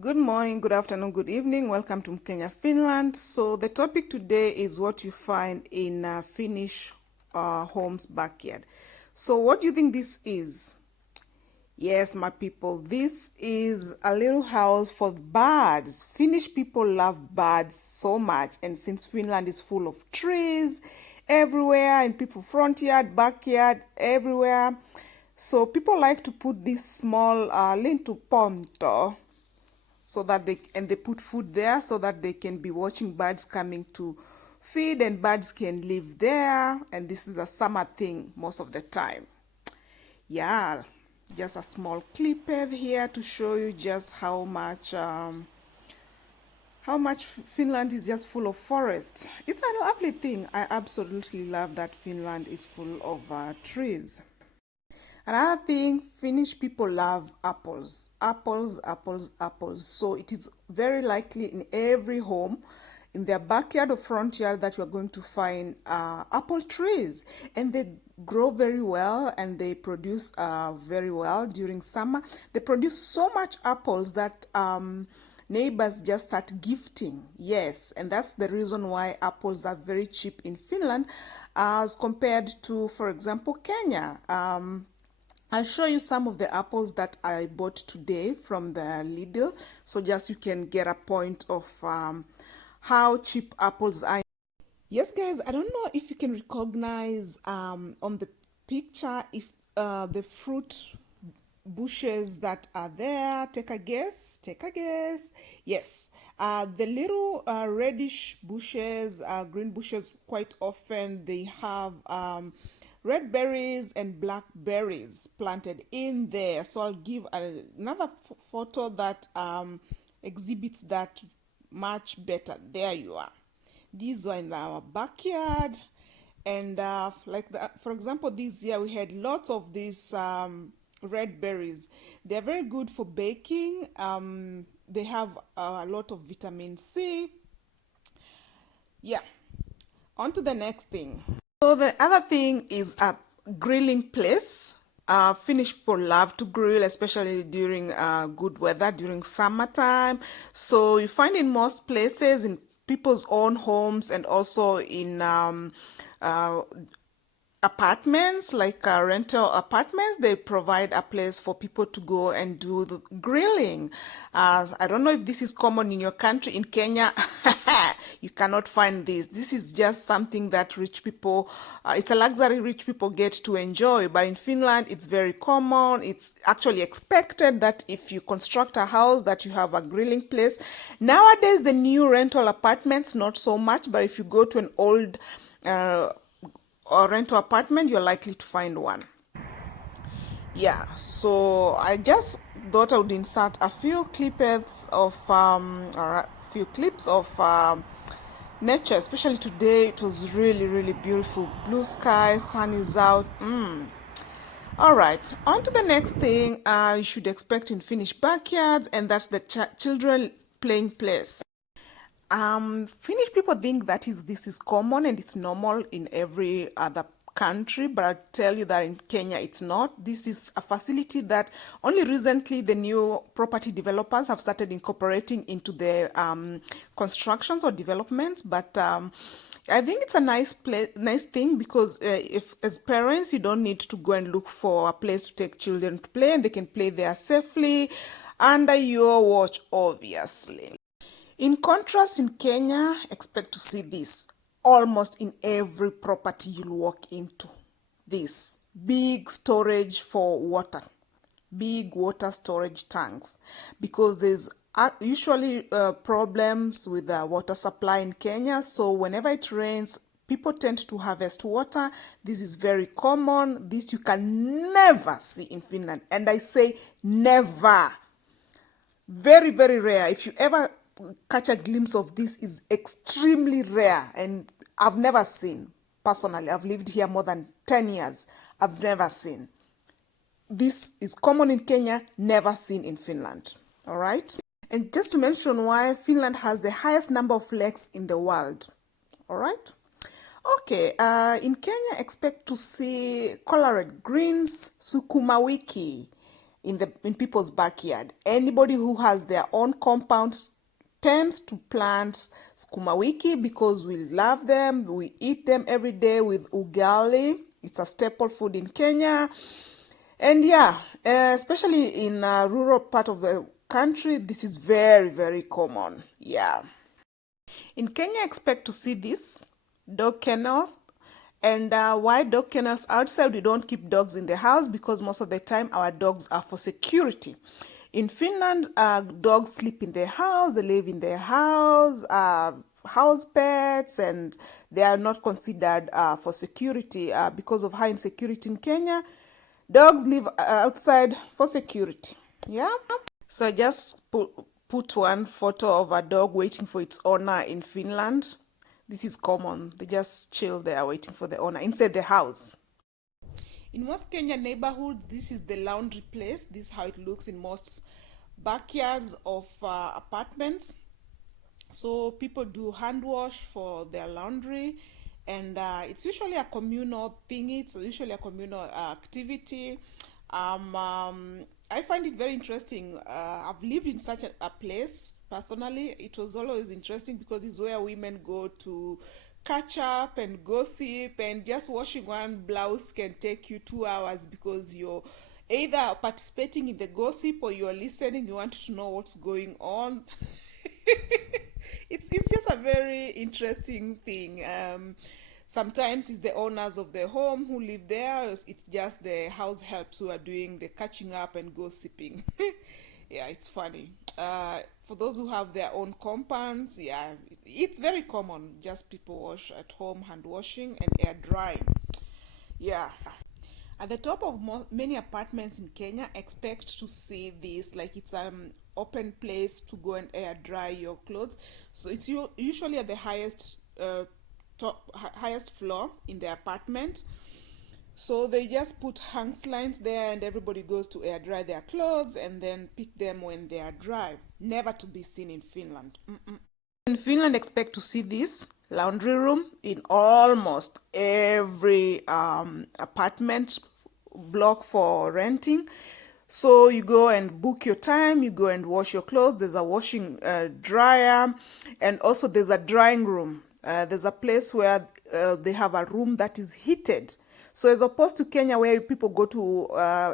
Good morning, good afternoon, good evening. Welcome to Kenya, Finland. So the topic today is what you find in Finnish home's backyard. So what do you think this is? Yes, my people, this is a little house for birds. Finnish people love birds so much, and since Finland is full of trees everywhere, in people's front yard, backyard, everywhere, so people like to put this small lintuponto so that they put food there so that they can be watching birds coming to feed, and birds can live there, and this is a summer thing most of the time. Yeah, just a small clip here to show you just how much Finland is just full of forest. It's a lovely thing. I absolutely love that Finland is full of trees. Another thing, Finnish people love apples. Apples, apples, apples. So it is very likely in every home, in their backyard or front yard, that you are going to find apple trees. And they grow very well and they produce very well during summer. They produce so much apples that neighbors just start gifting. Yes, and that's the reason why apples are very cheap in Finland as compared to, for example, Kenya. I'll show you some of the apples that I bought today from the Lidl, so just you can get a point of how cheap apples are. Yes, guys, I don't know if you can recognize on the picture if the fruit bushes that are there. Take a guess. Take a guess. Yes, the little reddish bushes, green bushes, quite often they have red berries and black berries planted in there. So I'll give another photo that exhibits that much better. There you are. These were in our backyard, and for example, this year we had lots of these red berries. They're very good for baking. They have a lot of vitamin C. Yeah, on to the next thing. So the other thing is a grilling place. Finnish people love to grill, especially during good weather, during summertime. So you find in most places, in people's own homes, and also in apartments, like rental apartments, they provide a place for people to go and do the grilling. I don't know if this is common in your country. In Kenya, you cannot find this. This is just something that rich people, it's a luxury rich people get to enjoy. But in Finland, it's very common. It's actually expected that if you construct a house, that you have a grilling place. Nowadays, the new rental apartments, not so much. But if you go to an old or rental apartment, you're likely to find one. Yeah, so I just thought I would insert a few clips of nature, especially today. It was really beautiful. Blue sky, sun is out. All right, on to the next thing you should expect in Finnish backyards, and that's the children playing place. Finnish people think that this is common and it's normal in every other country, but I tell you that in Kenya it's not. This is a facility that only recently the new property developers have started incorporating into their constructions or developments, but I think it's a nice thing, because if as parents you don't need to go and look for a place to take children to play, and they can play there safely under your watch, obviously. In contrast, in Kenya, expect to see this almost in every property you'll walk into. This big storage for water, big water storage tanks, because there's usually problems with the water supply in Kenya. So whenever it rains, people tend to harvest water. This is very common. This you can never see in Finland, and I say never. Very rare. If you ever catch a glimpse of this, is extremely rare, and I've never seen. Personally, I've lived here more than 10 years. I've never seen. This is common in Kenya, never seen in Finland. All right? And just to mention why Finland has the highest number of lakes in the world. All right? Okay, in Kenya, expect to see colored greens, sukuma wiki, in people's backyard. Anybody who has their own compound tends to plant sukuma wiki because we love them. We eat them every day with ugali. It's a staple food in Kenya. And yeah, especially in a rural part of the country, this is very, very common. Yeah. In Kenya, expect to see this dog kennels. And why dog kennels outside? We don't keep dogs in the house because most of the time our dogs are for security. In Finland, dogs sleep in their house, they live in their house, house pets, and they are not considered for security because of high insecurity in Kenya. Dogs live outside for security. Yeah. So I just put one photo of a dog waiting for its owner in Finland. This is common. They just chill there waiting for the owner inside the house. In most Kenyan neighborhoods, this is the laundry place. This is how it looks in most backyards of apartments. So people do hand wash for their laundry, and it's usually a communal thing. It's usually a communal activity. I find it very interesting. I've lived in such a place personally. It was always interesting because it's where women go to catch up and gossip, and just washing one blouse can take you 2 hours because you're either participating in the gossip or you're listening, you want to know what's going on. It's just a very interesting thing. Sometimes it's the owners of the home who live there. It's just the house helps who are doing the catching up and gossiping. Yeah, it's funny. For those who have their own compounds, yeah, it's very common. Just people wash at home, hand washing and air drying. Yeah. At the top of many apartments in Kenya, expect to see this, like it's an open place to go and air dry your clothes. So it's usually at the highest floor in the apartment. So they just put hang lines there and everybody goes to air dry their clothes and then pick them when they are dry. Never to be seen in Finland. In Finland, expect to see this laundry room in almost every apartment block for renting. So you go and book your time, you go and wash your clothes. There's a washing dryer, and also there's a drying room. There's a place where they have a room that is heated. So as opposed to Kenya where people go to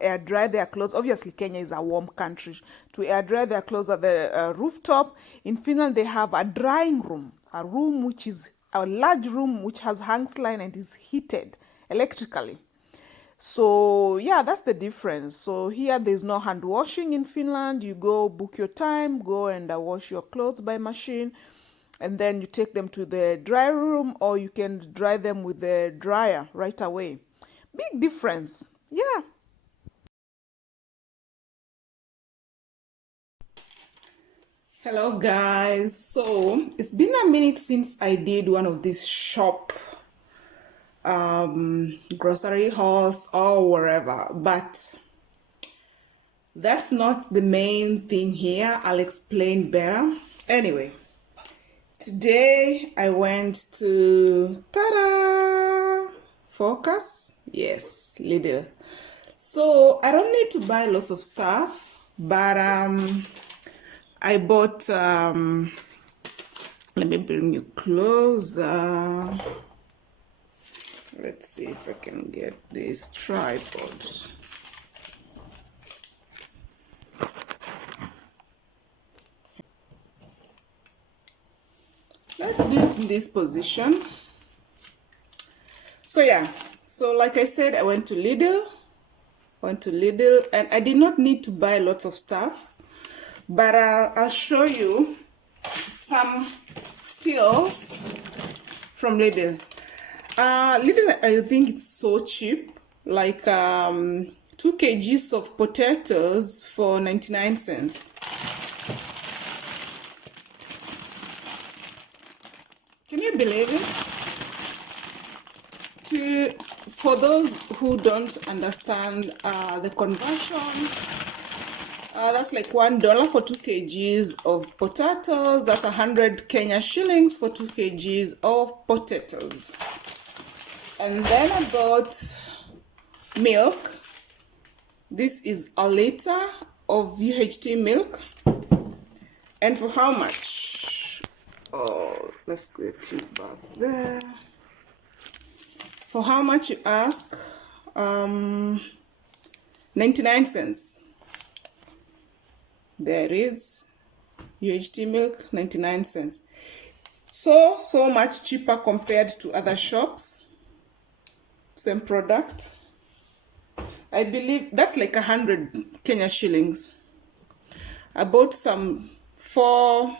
air dry their clothes, obviously Kenya is a warm country, to air dry their clothes at the rooftop. In Finland they have a drying room, a room which is a large room which has hangs line and is heated electrically. So yeah, that's the difference. So here there's no hand washing in Finland. You go book your time, go and wash your clothes by machine, and then you take them to the dry room, or you can dry them with the dryer right away. Big difference. Yeah. Hello guys. So it's been a minute since I did one of these shop grocery hauls or wherever, but that's not the main thing here. I'll explain better. Anyway, today I went to Focus. Yes, Lidl. So I don't need to buy lots of stuff, but I bought let me bring you closer. Let's see if I can get this tripod. Let's do it in this position. So yeah, so like I said, I went to Lidl, and I did not need to buy lots of stuff, but I'll show you some steals from Lidl. Lidl, I think it's so cheap, like 2 kgs of potatoes for 99 cents. Can you believe it? For those who don't understand the conversion, that's like $1 for 2 kgs of potatoes. That's 100 Kenya shillings for 2 kgs of potatoes. And then I got milk. This is a liter of UHT milk. And for how much? Oh, let's get you back there. For how much you ask? 99 cents. There it is. UHT milk, 99 cents. So much cheaper compared to other shops. Same product. I believe that's like 100 Kenya shillings. I bought some 4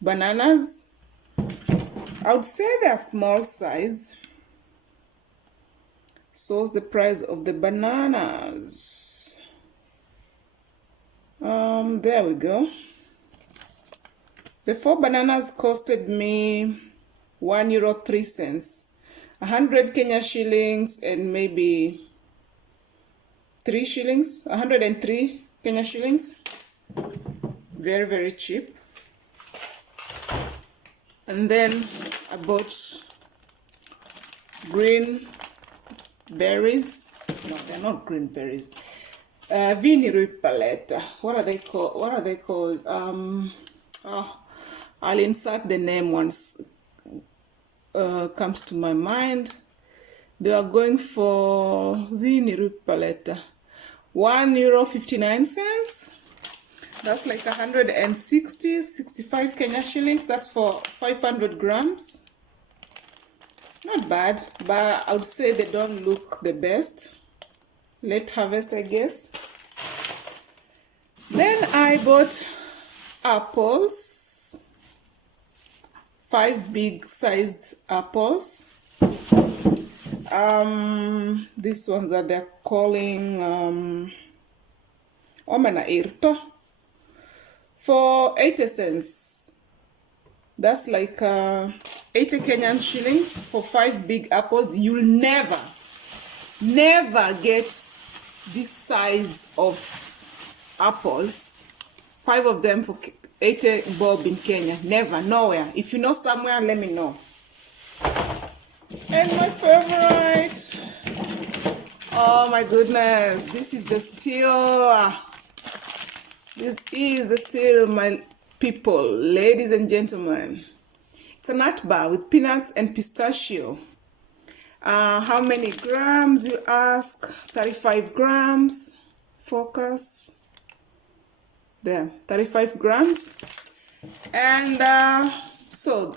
bananas. I would say they're small size. So the price of the bananas. There we go. The 4 bananas costed me €1.03. 100 Kenya shillings and maybe 3 shillings. 103 Kenya shillings. Very, very cheap. And then I bought green berries. No, they're not green berries. Viniripaleta. What are they called? I'll insert the name once comes to my mind. They are going for Viniripaleta. €1.59. That's like 65 Kenya shillings. That's for 500 grams. Not bad, but I would say they don't look the best. Late harvest, I guess. Then I bought apples. 5 big sized apples. These ones that they're calling Omena Irto. For 80 cents. That's like 80 Kenyan shillings for 5 big apples. You'll never get this size of apples. 5 of them for 80 bob in Kenya. Never, nowhere. If you know somewhere, let me know. And my favorite. Oh my goodness. This is the steel. This is the steel, my people, ladies and gentlemen. It's a nut bar with peanuts and pistachio. How many grams, you ask? 35 grams. Focus. There, 35 grams. And so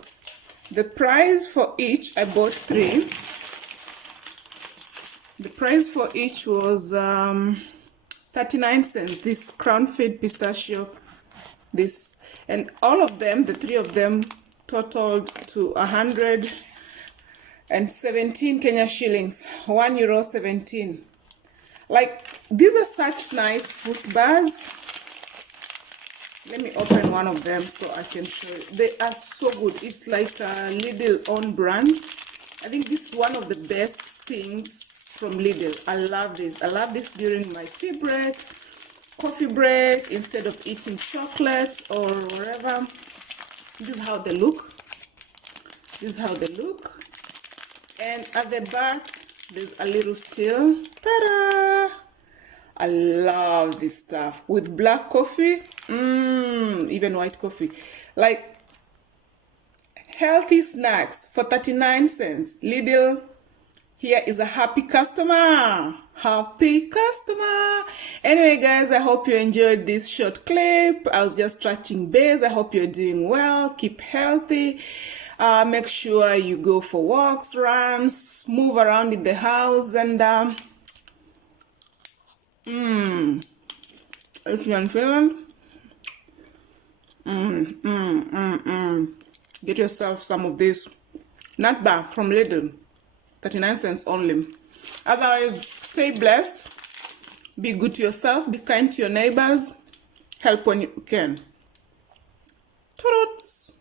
the price for each, I bought 3. The price for each was 39 cents. This crown fed pistachio, this, and all of them, the 3 of them, totaled to 117 Kenya shillings, €1.17. Like, these are such nice fruit bars. Let me open one of them so I can show you. They are so good. It's like a Lidl own brand. I think this is one of the best things from Lidl. I love this. I love this during my tea break, coffee break, instead of eating chocolate or whatever. This is how they look. This is how they look. And at the back, there's a little steel. Ta-da! I love this stuff. With black coffee, even white coffee. Like, healthy snacks for 39 cents. Lidl, here is a happy customer. Happy customer. Anyway, guys, I hope you enjoyed this short clip. I was just touching base. I hope you're doing well. Keep healthy. Make sure you go for walks, runs, move around in the house, and if you're in Finland, get yourself some of this nut bar from Lidl, 39 cents only. Otherwise, stay blessed, be good to yourself, be kind to your neighbors, help when you can. Toots!